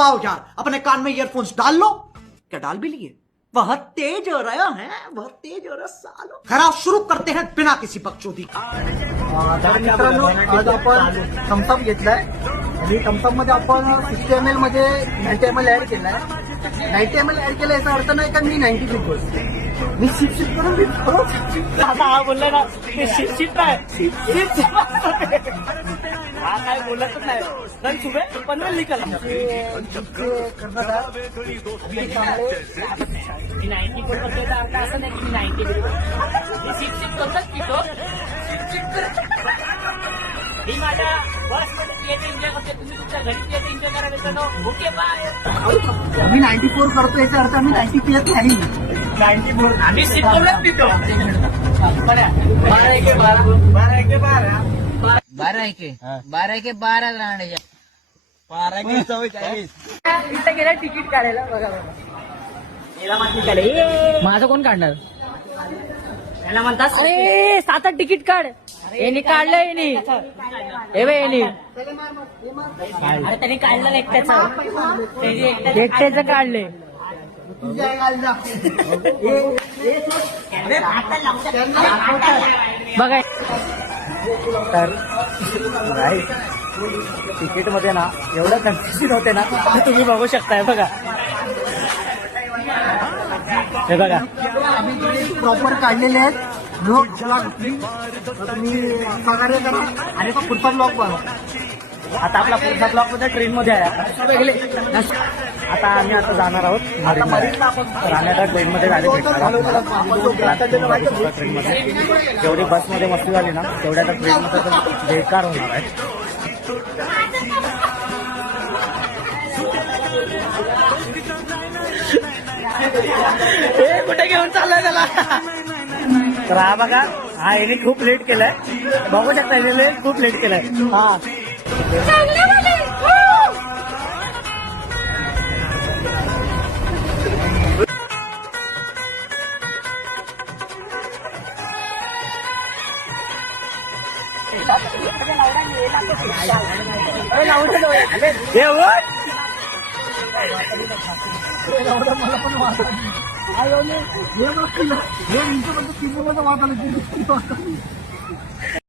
आओ यार, अपने कान में ईयरफोन्स डाल लो। क्या डाल भी लिए? बहुत तेज हो रहा है, बहुत तेज हो रहा सालो। खराब शुरू करते हैं बिना किसी बकचोदी। मित्रांनो, आज आपण थम्सअप घेतलाय आणि थम्सअप मध्ये आपण 60 ml मध्ये 90 ml ऍड केलाय. 90 ml ऍड केलं याचा अर्थ नाही का मी 90 पितो. मी शिप करून पितो. आता हा बोलला ना ते शिट आहे हा काय बोलतच नाही. कल सुबह 15 निकल मी 90 कोण करतो याचा अर्थ असं नाही की मी 90 मी शिट करतच पितो. मी माझ्या बसमध्ये थिएटर एन्जॉय करते. तुम्ही तुमच्या घरी थिएटर एन्जॉय करायला येतो. Okay bye. मी 94 करतो याचा अर्थ आम्ही 90 पियत नाही. 94 आम्ही शिट करूनच पितो. 12 राहण्याच्या 12 इथं गेला तिकीट काढायला. बघा माझं कोण काढणार? त्याला म्हणतात अरे 7 तिकीट काढ. यांनी काढलं यांनी हे बे यांनी अरे त्यांनी काढलं एकट्याचं काढले. बघा तर तिकीट मध्ये ना एवढं कन्फ्युजन होते ना, तुम्ही बघू शकताय. बघा हे बघा प्रॉपर काढलेले आहेत. ब्लॉग तुम्ही सहकार्य करा आणि तो पुढचा ब्लॉग बनवा. आता आपला पुढचा ब्लॉक मध्ये ट्रेन मध्ये आहे. आता आम्ही आता जाणार आहोत राहण्याच्या ट्रेन मध्ये ट्रेन मध्ये जेवढी बसमध्ये मस्ती झाली ना तेवढ्या त्या ट्रेन मध्ये तर बेकार होणार आहे. कुठे घेऊन चाललाय त्याला? तर हा बघा हा याने खूप लेट केलाय. बघू शकता याने खूप लेट केलाय. हा मला पण वाटलं